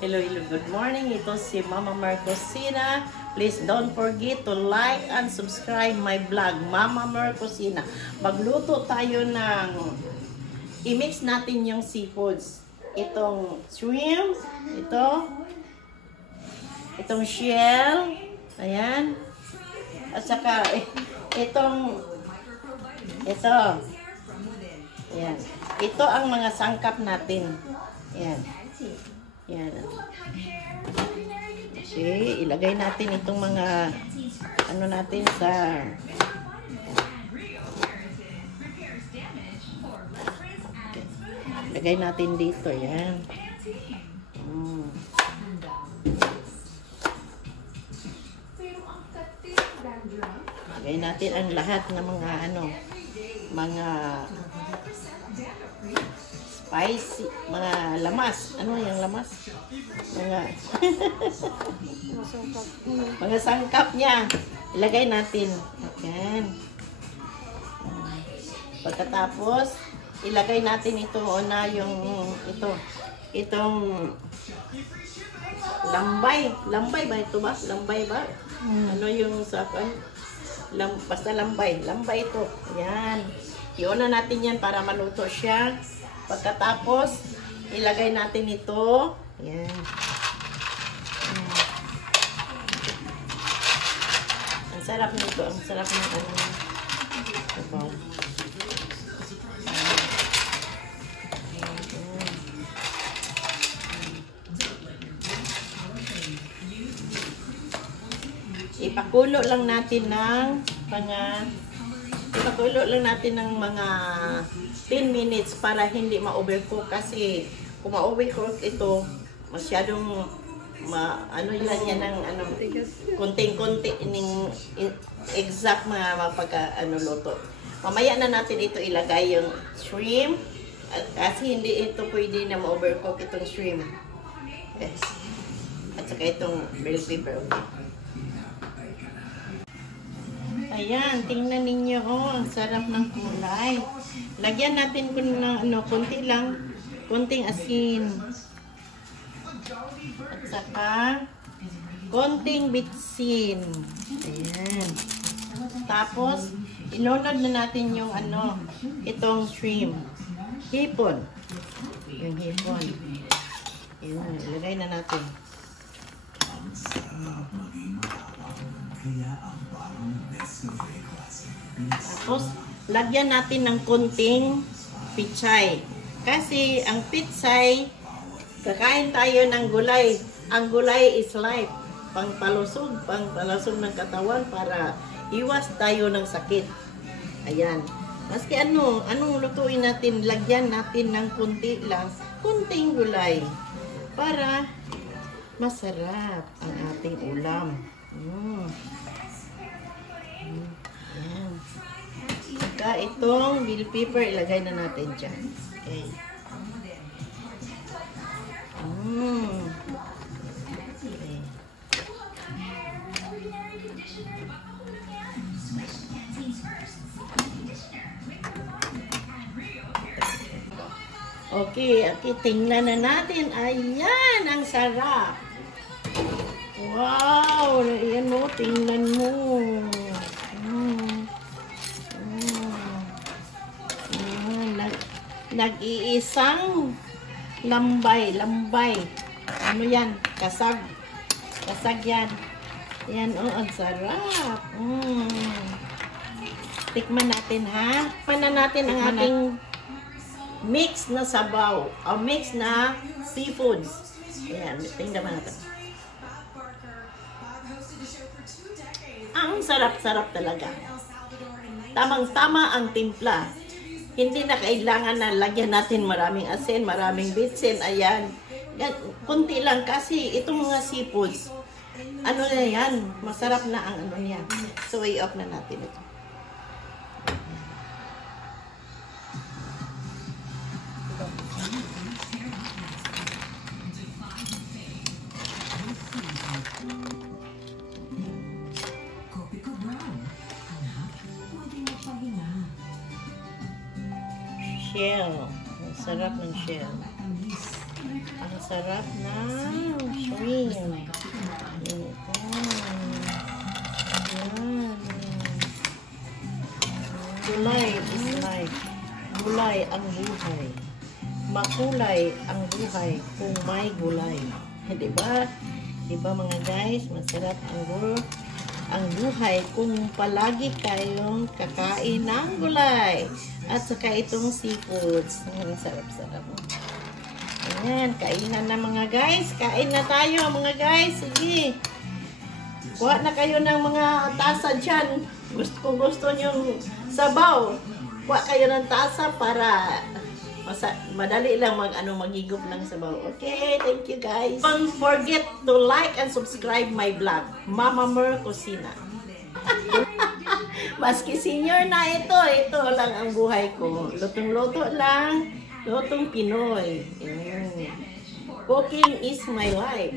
Hello, good morning. Ito si Mama Marcosina. Please don't forget to like and subscribe my vlog, Mama Marcosina. Magluto tayo ng i-mix natin yung seafoods. Itong shrimp, itong shell, ayan. At saka ito. Ayan. Ito ang mga sangkap natin. Ayan. Yan. Okay, ilagay natin itong mga ano natin sa okay. Ilagay natin dito, yan. Ilagay natin ang lahat ng mga mga spicy, mga lamas. Ano yung lamas? Mga sangkap niya. Ilagay natin. Ayan. Pagkatapos, ilagay natin ito na yung itong lambay. Lambay ba ito ba? Lambay ba? Ano yung sakan? Basta lambay. Lambay ito. Ayan. Iuna natin yan para maluto siya. Pagkatapos, ilagay natin ito. Ayan. Ang sarap nito. Ang sarap ng sabaw. Ipakulo lang natin ng mga 10 minutes para hindi ma-overcook kasi kung ma-overcook ito masyadong ano yan ng konting-konti ning exact mga luto. Mamaya na natin ito ilagay yung shrimp kasi hindi ito pwede na ma-overcook itong shrimp. Yes. At saka itong bell pepper. Ayan, tingnan ninyo, ang sarap ng kulay. Lagyan natin ng konting asin. At saka konting bitsin. Ayan. Tapos inunod na natin yung itong shrimp. Hipon. Yung hipon. Ayan, ilagay na natin. Tapos, lagyan natin ng konting pichay. Kasi, ang pichay, kakain tayo ng gulay. Ang gulay is life. Pangpalusog ng katawan para iwas tayo ng sakit. Ayan. Maski anong lutuin natin, lagyan natin ng konting gulay. Para masarap ang ating ulam. Ayan. Saka itong bell pepper, ilagay na natin dyan. Okay. Okay. Okay, tingnan na natin. Ayan, ang sarap. Wow! Ayan mo, tingnan mo. Nag-iisang lambay. Ano yan? Kasag yan. Yan, ang sarap. Tikman natin, ha? Tikman natin ang ating mix na sabaw. O mix na seafoods. Ayan, tingnan natin. Ang sarap-sarap talaga. Tamang-tama ang timpla. Hindi na kailangan na lagyan natin maraming asin, maraming bitsin. Ayan. Kunti lang kasi itong mga seafoods, ano na yan, masarap na ang niya. So, i-off na natin ito. Shell. Ang sarap ng shell. Ang sarap ng shrimp. Gulay is life. Gulay ang buhay. Makulay ang buhay kung may gulay. Diba? Diba mga guys? Masarap ang buhay kung palagi kayong kakain ng gulay. At saka itong seafoods. Sarap-sarap. Ayan, kainan na mga guys. Kain na tayo mga guys. Sige. Kuha na kayo ng mga tasa dyan. Kung gusto nyo sabaw, kuha kayo ng tasa para madali lang maghigop ng sabaw. Okay, thank you guys. Don't forget to like and subscribe my vlog, Mama Mer Kusina. Maski senior na ito lang ang buhay ko. Lutong-luto lang, lutong Pinoy. Cooking is my life.